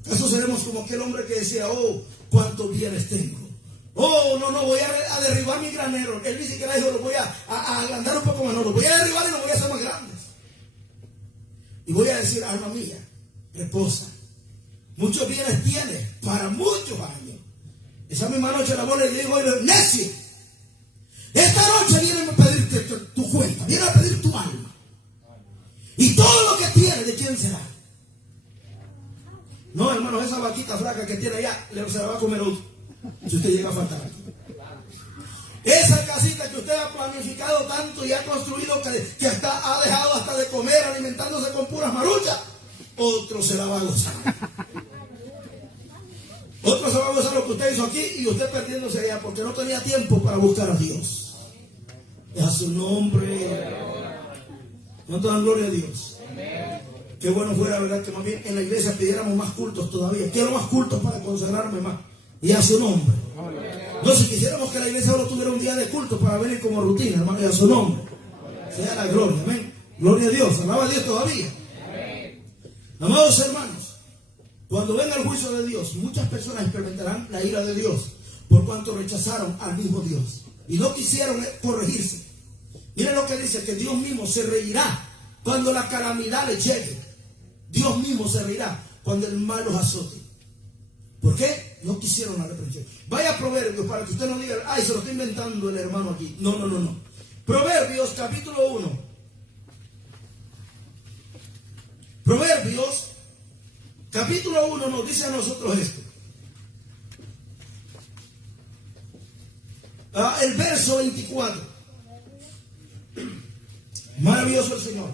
¿Acaso seremos como aquel hombre que decía: oh, cuántos bienes tengo? Oh, no, voy a derribar mi granero. Él dice que dijo: lo voy a agrandar un poco más. No, lo voy a derribar y lo voy a hacer más grandes. Y voy a decir: alma mía, reposa. Muchos bienes tienes para muchos años. Esa misma noche la bola le digo: necio, esta noche vienen a pedirte tu cuenta, vienen a pedir tu alma. Y todo lo que tienes, ¿de quién será? No, hermano, esa vaquita flaca que tiene allá, se la va a comer otro, si usted llega a faltar aquí. Esa casita que usted ha planificado tanto y ha construido que hasta ha dejado hasta de comer alimentándose con puras maruchas, otro se la va a gozar. Otro se va a gozar lo que usted hizo aquí y usted perdiéndose allá porque no tenía tiempo para buscar a Dios. Es a su nombre. ¿No te dan gloria a Dios? Qué bueno fuera, ¿verdad? Que más bien en la iglesia pidiéramos más cultos todavía. Quiero más cultos para consagrarme más. Y a su nombre. No, si quisiéramos que la iglesia solo tuviera un día de culto para venir como rutina, hermano, y a su nombre. Sea la gloria, amén. Gloria a Dios, alaba a Dios todavía. Amados hermanos, cuando venga el juicio de Dios, muchas personas experimentarán la ira de Dios por cuanto rechazaron al mismo Dios y no quisieron corregirse. Miren lo que dice, que Dios mismo se reirá cuando la calamidad le llegue. Dios mismo se reirá cuando el mal los azote. ¿Por qué? No quisieron la reprensión. Vaya a Proverbios para que usted no diga: ay, se lo está inventando el hermano aquí. No. Proverbios capítulo 1. Proverbios capítulo 1 nos dice a nosotros esto. El verso 24. Maravilloso el Señor.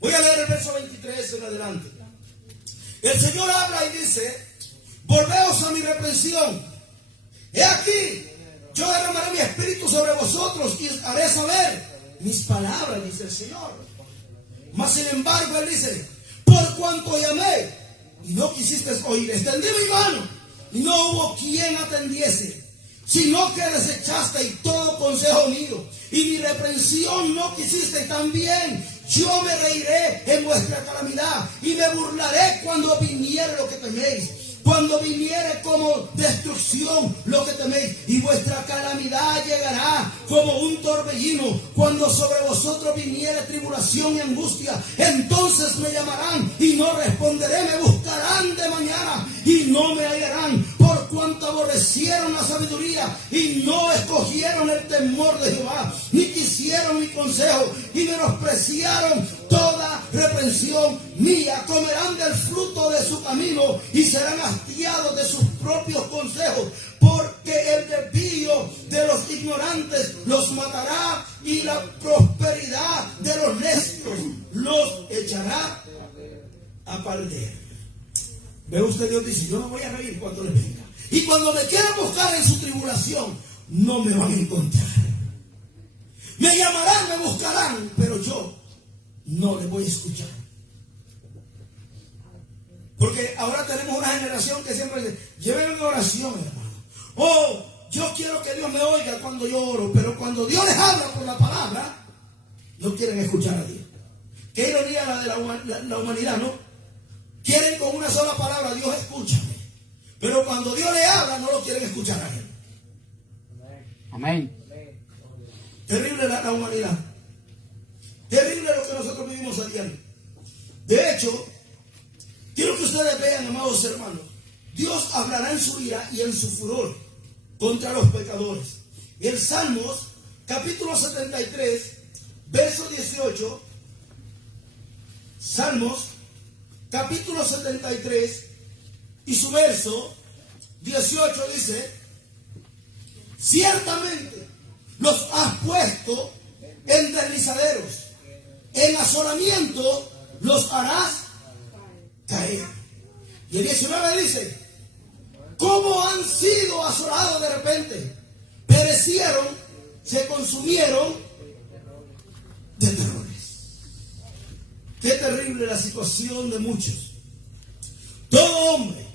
Voy a leer el verso 23 en adelante. El Señor habla y dice: volveos a mi reprensión. He aquí, yo derramaré mi espíritu sobre vosotros y os haré saber mis palabras, dice el Señor. Mas sin embargo, Él dice: por cuanto llamé y no quisiste oír, extendí mi mano y no hubo quien atendiese, sino que desechaste todo consejo mío y mi reprensión no quisiste, también yo me reiré en vuestra calamidad y me burlaré cuando viniere lo que teméis. Cuando viniere como destrucción lo que teméis, y vuestra calamidad llegará como un torbellino. Cuando sobre vosotros viniere tribulación y angustia, entonces me llamarán y no responderé. Me buscarán de mañana y no me hallarán, por cuanto aborrecieron la sabiduría y no escogieron el temor de Jehová, ni quisieron mi consejo y menospreciaron toda reprensión mía. Comerán del fruto de su camino y serán hastiados de sus propios consejos, porque el desvío de los ignorantes los matará y la prosperidad de los necios los echará a perder. Ve usted, Dios dice: yo no voy a reír cuando les venga, y cuando me quieran buscar en su tribulación no me van a encontrar. Me llamarán, me buscarán, pero yo no les voy a escuchar. Porque ahora tenemos una generación que siempre dice: llévenme en oración, hermano. Oh, yo quiero que Dios me oiga cuando yo oro, pero cuando Dios les habla por la palabra, no quieren escuchar a Dios. Qué ironía la de la humanidad, ¿no? Quieren con una sola palabra, Dios escúchame. Pero cuando Dios le habla, no lo quieren escuchar a Él. Amén. Terrible la humanidad. Terrible lo que nosotros vivimos a diario. De hecho, quiero que ustedes vean, amados hermanos, Dios hablará en su ira y en su furor contra los pecadores. Y el Salmos, capítulo 73, verso 18, Salmos, capítulo 73, y su verso 18 dice: ciertamente los has puesto en deslizaderos, en asolamiento los harás caer. Y el 19 dice: ¿cómo han sido asolados de repente? Perecieron, se consumieron de terrores. Qué terrible la situación de muchos. Todo hombre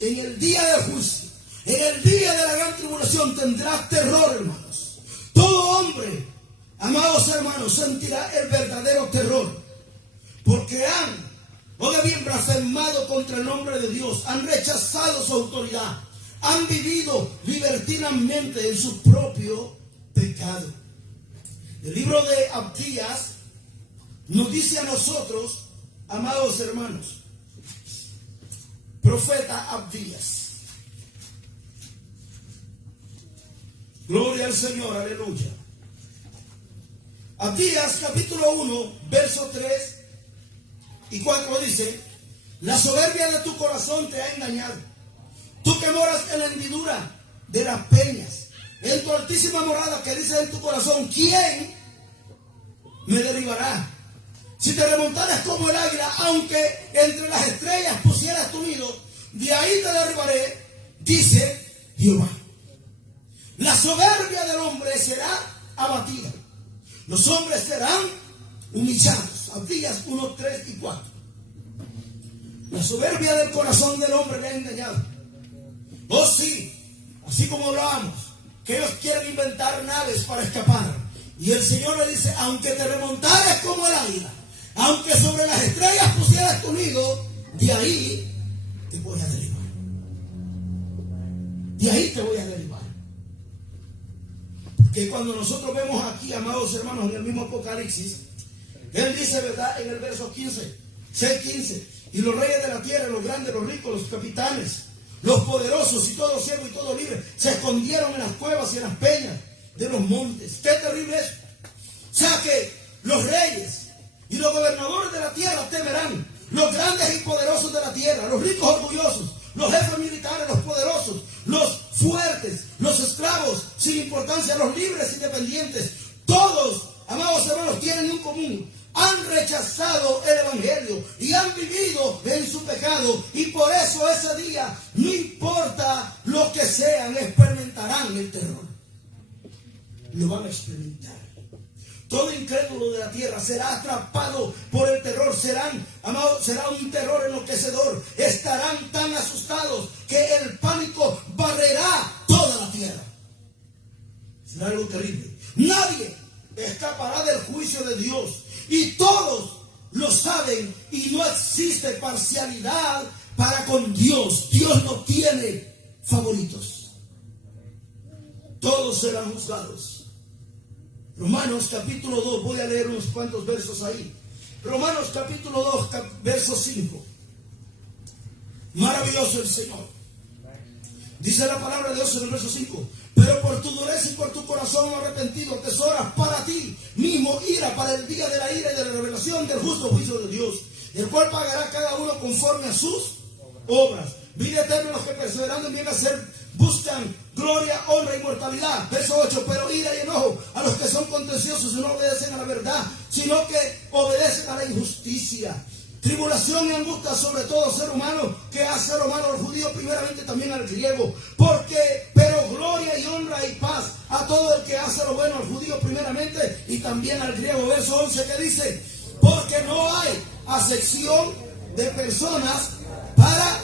en el día del juicio, en el día de la gran tribulación, tendrá terror, hermanos. Todo hombre, amados hermanos, sentirá el verdadero terror, porque han, oiga bien, blasfemado contra el nombre de Dios, han rechazado su autoridad, han vivido libertinamente en su propio pecado. El libro de Abdías nos dice a nosotros, amados hermanos, profeta Abdías. Gloria al Señor, aleluya. Abdías, capítulo 1, verso 3 y 4 dice: la soberbia de tu corazón te ha engañado. Tú que moras en la hendidura de las peñas, en tu altísima morada, que dices en tu corazón: ¿quién me derribará? Si te remontaras como el águila, aunque entre las estrellas pusieras tu nido, de ahí te derribaré, dice Jehová. La soberbia del hombre será abatida. Los hombres serán humillados. Abdías 1, 3 y 4. La soberbia del corazón del hombre le ha engañado. Oh sí, así como hablábamos, que ellos quieren inventar naves para escapar. Y el Señor le dice: aunque te remontares como el águila, aunque sobre las estrellas pusieras tu nido, de ahí te voy a derribar. De ahí te voy a derribar. Que cuando nosotros vemos aquí, amados hermanos, en el mismo Apocalipsis, Él dice, ¿verdad? En el verso 15, 6:15, y los reyes de la tierra, los grandes, los ricos, los capitanes, los poderosos y todo siervo y todo libre, se escondieron en las cuevas y en las peñas de los montes. ¡Qué terrible es! O sea que los reyes y los gobernadores de la tierra temerán, los grandes y poderosos de la tierra, los ricos orgullosos, los jefes militares, los poderosos, los fuertes, los esclavos sin importancia, los libres independientes, todos, amados hermanos, tienen un común: han rechazado el evangelio y han vivido en su pecado, y por eso ese día, no importa lo que sean, experimentarán el terror. Lo van a experimentar. Todo incrédulo de la tierra será atrapado por el terror. Será un terror enloquecedor. Estarán tan asustados que el pánico barrerá toda la tierra. Será algo terrible. Nadie escapará del juicio de Dios, y todos lo saben, y no existe parcialidad para con Dios. Dios no tiene favoritos. Todos serán juzgados. Romanos capítulo 2, voy a leer unos cuantos versos ahí. Romanos capítulo 2, verso 5. Maravilloso el Señor. Dice la palabra de Dios en el verso 5: pero por tu dureza y por tu corazón arrepentido tesoras para ti mismo ira, para el día de la ira y de la revelación del justo juicio de Dios, el cual pagará cada uno conforme a sus obras. Vida eterna a los que perseverando en bien hacer buscan gloria, honra y inmortalidad. Verso 8: pero ira y enojo a los que son contenciosos y no obedecen a la verdad, sino que obedecen a la injusticia. Tribulación y angustia sobre todo ser humano, que hace lo malo al judío primeramente, también al griego. Pero gloria y honra y paz a todo el que hace lo bueno, al judío primeramente y también al griego. Verso 11 que dice: porque no hay acepción de personas para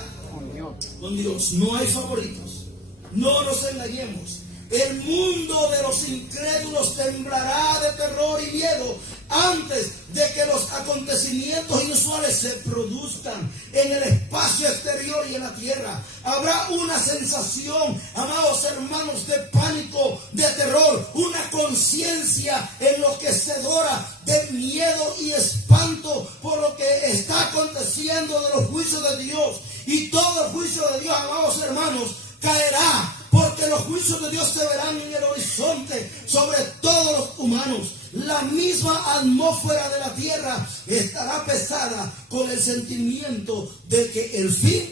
con Dios. No hay favoritos. No nos engañemos. El mundo de los incrédulos temblará de terror y miedo antes de que los acontecimientos inusuales se produzcan en el espacio exterior y en la tierra. Habrá una sensación, amados hermanos, de pánico, de terror, una conciencia enloquecedora de miedo y espanto por lo que está aconteciendo de los juicios de Dios. Y todo el juicio de Dios, amados hermanos, caerá, porque los juicios de Dios se verán en el horizonte sobre todos los humanos. La misma atmósfera de la tierra estará pesada con el sentimiento de que el fin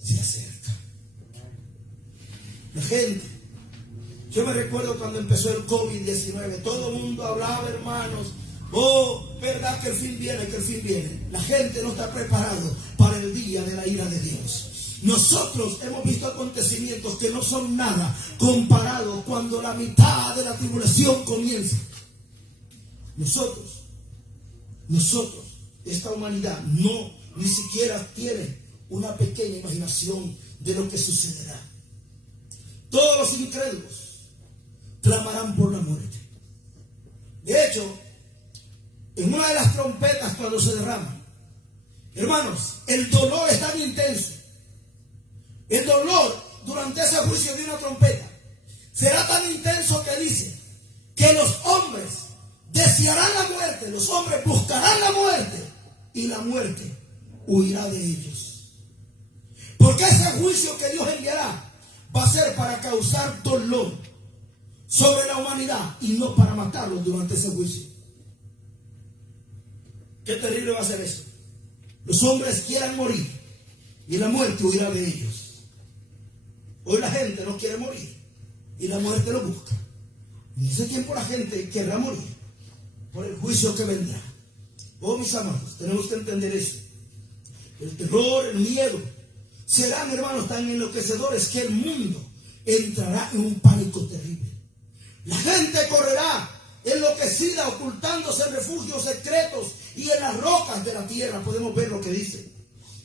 se acerca. La gente, yo me recuerdo cuando empezó el COVID-19, todo el mundo hablaba, hermanos, verdad que el fin viene, que el fin viene. La gente no está preparado para el día de la ira de Dios. Nosotros hemos visto acontecimientos que no son nada comparado cuando la mitad de la tribulación comienza. Nosotros, esta humanidad ni siquiera tiene una pequeña imaginación de lo que sucederá. Todos los incrédulos clamarán por la muerte. De hecho, en una de las trompetas cuando se derraman, hermanos, el dolor es tan intenso. El dolor durante ese juicio de una trompeta será tan intenso que dice que los hombres desearán la muerte, los hombres buscarán la muerte y la muerte huirá de ellos. Porque ese juicio que Dios enviará va a ser para causar dolor sobre la humanidad y no para matarlos durante ese juicio. Qué terrible va a ser eso. Los hombres quieran morir y la muerte huirá de ellos. Hoy la gente no quiere morir y la muerte lo busca. En ese tiempo la gente querrá morir por el juicio que vendrá. Mis amados, tenemos que entender eso. El terror, el miedo serán, hermanos, tan enloquecedores que el mundo entrará en un pánico terrible. La gente correrá enloquecida, ocultándose en refugios secretos y en las rocas de la tierra. Podemos ver lo que dice.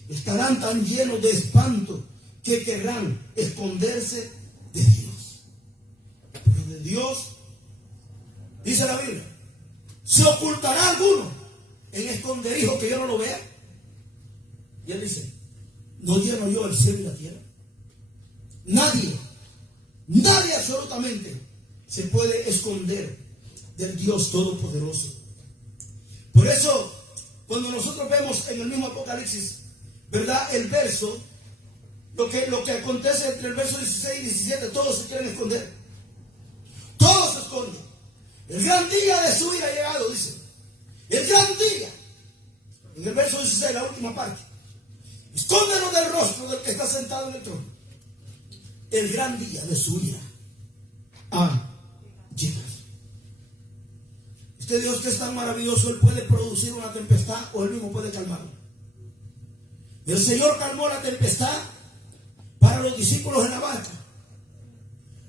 Estarán tan llenos de espanto que querrán esconderse de Dios. Pero de Dios, dice la Biblia, ¿se ocultará alguno en esconderijo que yo no lo vea? Y él dice, ¿no lleno yo el cielo y la tierra? Nadie absolutamente se puede esconder del Dios Todopoderoso. Por eso, cuando nosotros vemos en el mismo Apocalipsis, ¿verdad? El verso, lo que acontece entre el verso 16 y 17, todos se quieren esconder. Todos se esconden. El gran día de su ira ha llegado, dice. El gran día. En el verso 16, la última parte. Escóndenos del rostro del que está sentado en el trono. El gran día de su ira ha llegado. Este Dios que es tan maravilloso, Él puede producir una tempestad o Él mismo puede calmarla. El Señor calmó la tempestad para los discípulos en la barca.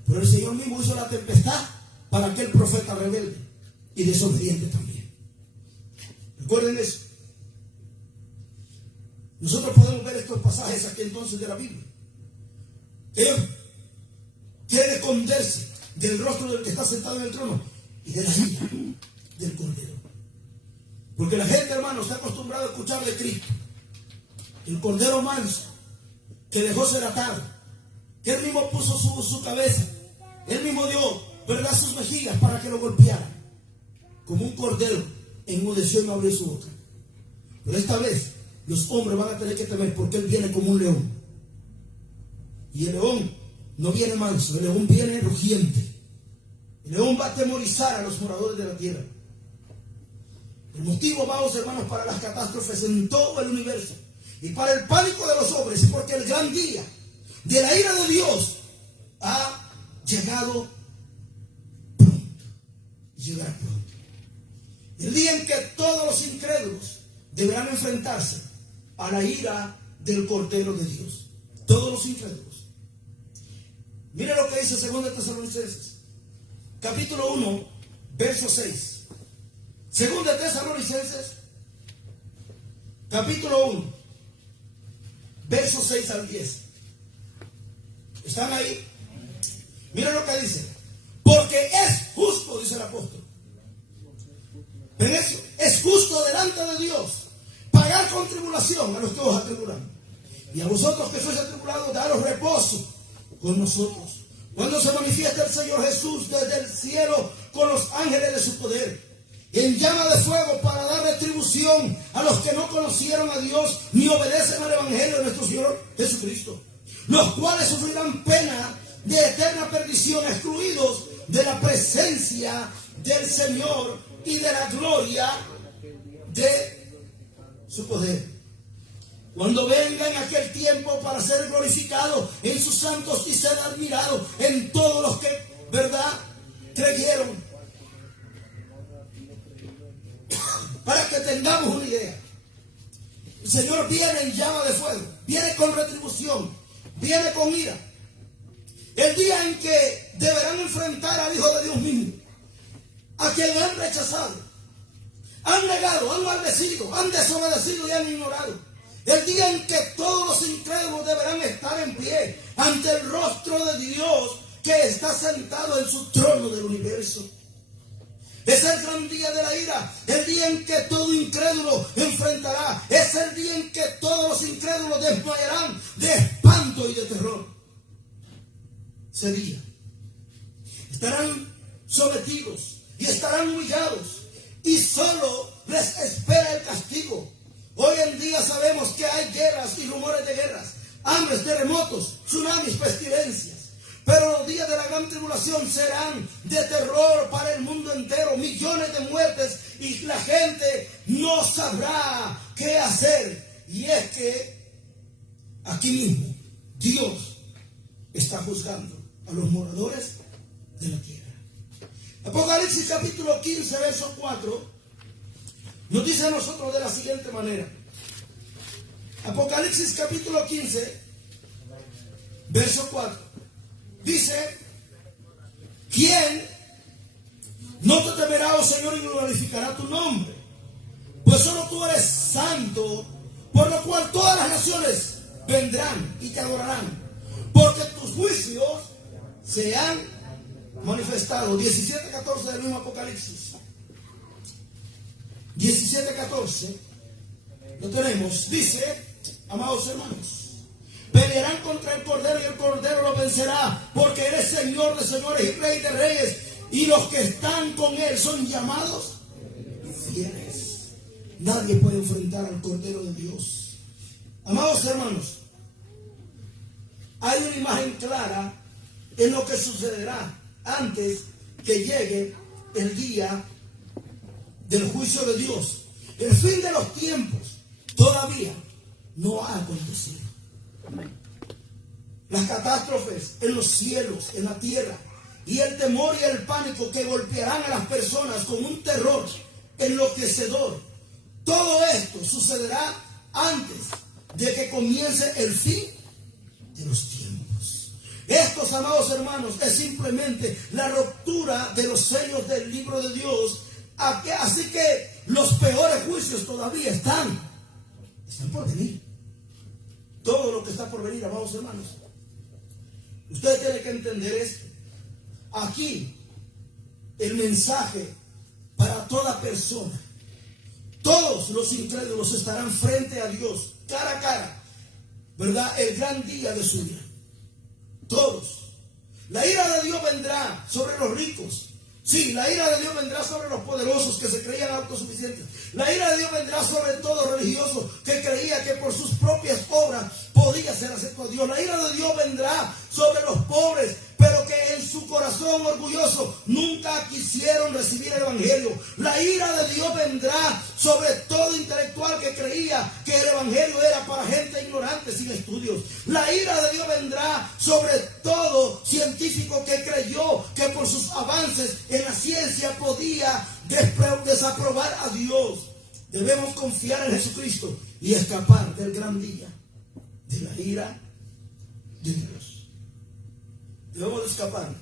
Pero el Señor mismo hizo la tempestad para aquel profeta rebelde y desobediente también. Recuerden eso. Nosotros podemos ver estos pasajes aquí entonces de la Biblia. Ellos quieren esconderse del rostro del que está sentado en el trono y de la ira del Cordero. Porque la gente, hermano, está acostumbrada a escuchar de Cristo, el Cordero manso, que dejó ser atado, que Él mismo puso su cabeza, Él mismo dio, ¿verdad?, sus mejillas para que lo golpearan. Como un cordero enmudeció y no abrió su boca. Pero esta vez los hombres van a tener que temer porque Él viene como un león. Y el león no viene manso, el león viene rugiente. El león va a atemorizar a los moradores de la tierra. El motivo, amados hermanos, para las catástrofes en todo el universo y para el pánico de los hombres es porque el gran día de la ira de Dios ha llegado pronto. Llegará pronto. El día en que todos los incrédulos deberán enfrentarse a la ira del Cordero de Dios. Todos los incrédulos. Mire lo que dice 2 Tesalonicenses, capítulo 1, verso 6. 2 Tesalonicenses, capítulo 1, verso 6 al 10. ¿Están ahí? Mira lo que dice. Porque es justo, dice el apóstol. ¿Ven eso? Es justo delante de Dios pagar con tribulación a los que os atribulan. Y a vosotros que sois atribulados, daros reposo con nosotros, cuando se manifiesta el Señor Jesús desde el cielo con los ángeles de su poder, en llama de fuego, para dar retribución a los que no conocieron a Dios ni obedecen al Evangelio de nuestro Señor Jesucristo, los cuales sufrirán pena de eterna perdición, excluidos de la presencia del Señor y de la gloria de su poder, cuando venga en aquel tiempo para ser glorificado en sus santos y ser admirado en todos los que, ¿verdad?, creyeron. Para que tengamos una idea, el Señor viene en llama de fuego, viene con retribución, viene con ira. El día en que deberán enfrentar al Hijo de Dios mismo, a quien han rechazado, han negado, han maldecido, han desobedecido y han ignorado. El día en que todos los incrédulos deberán estar en pie ante el rostro de Dios que está sentado en su trono del universo. Es el gran día de la ira, el día en que todo incrédulo enfrentará. Es el día en que todos los incrédulos desmayarán de espanto y de terror. Ese día estarán sometidos y estarán humillados, y solo les espera el castigo. Hoy en día sabemos que hay guerras y rumores de guerras, hambres, terremotos, tsunamis, pestilencias. Pero los días de la gran tribulación serán de terror para el mundo entero, millones de muertes, y la gente no sabrá qué hacer. Y es que aquí mismo Dios está juzgando a los moradores de la tierra. Apocalipsis capítulo 15, verso 4, nos dice a nosotros de la siguiente manera. Apocalipsis capítulo 15, verso 4. Dice: ¿quién no te temerá, oh Señor, y glorificará tu nombre? Pues solo tú eres santo, por lo cual todas las naciones vendrán y te adorarán, porque tus juicios se han manifestado. 17:14 del mismo Apocalipsis. 17:14 lo tenemos. Dice, amados hermanos, pelearán contra el Cordero y el Cordero lo vencerá, porque Él es Señor de señores y Rey de reyes, y los que están con Él son llamados fieles. Nadie puede enfrentar al Cordero de Dios. Amados hermanos, hay una imagen clara en lo que sucederá antes que llegue el día del juicio de Dios. El fin de los tiempos todavía no ha acontecido. Las catástrofes en los cielos, en la tierra, y el temor y el pánico que golpearán a las personas con un terror enloquecedor, todo esto sucederá antes de que comience el fin de los tiempos. Estos, amados hermanos, es simplemente la ruptura de los sellos del libro de Dios. Así que los peores juicios todavía están por venir. Todo lo que está por venir, amados hermanos. Usted tiene que entender esto. Aquí, el mensaje para toda persona. Todos los incrédulos estarán frente a Dios, cara a cara, ¿verdad? El gran día de su ira. Todos. La ira de Dios vendrá sobre los ricos. Sí, la ira de Dios vendrá sobre los poderosos que se creían autosuficientes. La ira de Dios vendrá sobre todo religioso que creía que por sus propias obras podía ser acepto a Dios. La ira de Dios vendrá sobre los pobres, pero que en su corazón orgulloso nunca quisieron recibir el Evangelio. La ira de Dios vendrá sobre todo intelectual que creía que el Evangelio era para gente ignorante sin estudios. La ira de Dios vendrá sobre todo científico que creyó que por sus avances en la ciencia podía desaprobar a Dios. Debemos confiar en Jesucristo y escapar del gran día de la ira de Dios. Debemos escapar.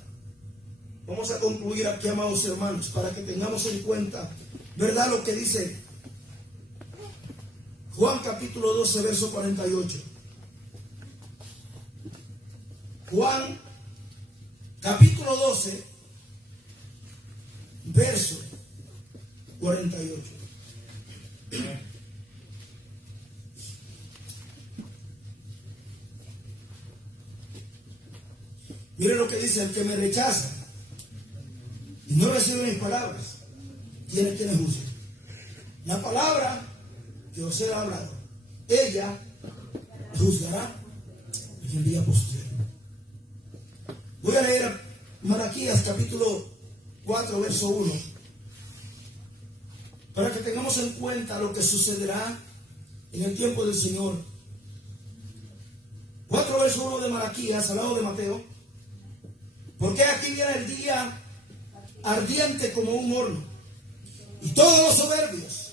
Vamos a concluir aquí, amados hermanos, para que tengamos en cuenta, ¿verdad?, lo que dice Juan capítulo 12, verso 48. Juan capítulo 12, verso 48. Mire lo que dice: el que me rechaza y no recibe mis palabras, tiene quien juzgue. La palabra que os he hablado, ella juzgará en el día postrero. Voy a leer Malaquías capítulo 4, verso 1, para que tengamos en cuenta lo que sucederá en el tiempo del Señor. 4, verso 1 de Malaquías, al lado de Mateo. Porque aquí viene el día ardiente como un horno, y todos los soberbios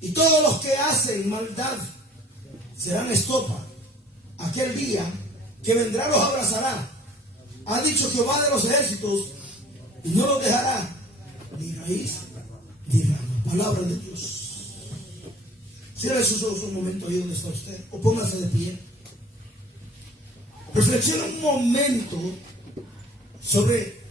y todos los que hacen maldad serán estopa. Aquel día que vendrá los abrazará, ha dicho Jehová de los ejércitos, y no los dejará ni raíz ni rama. Palabra de Dios. Cierre sus ojos un momento ahí donde está usted, o póngase de pie. Reflexiona un momento sobre